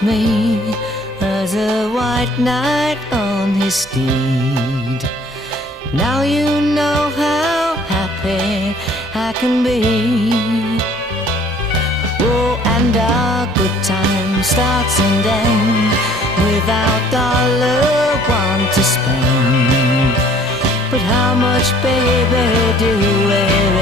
with me as a white knight on his steed. Now you know how happy I can be. Oh, and our good time starts and ends without $1 to spend. But how much, baby, do we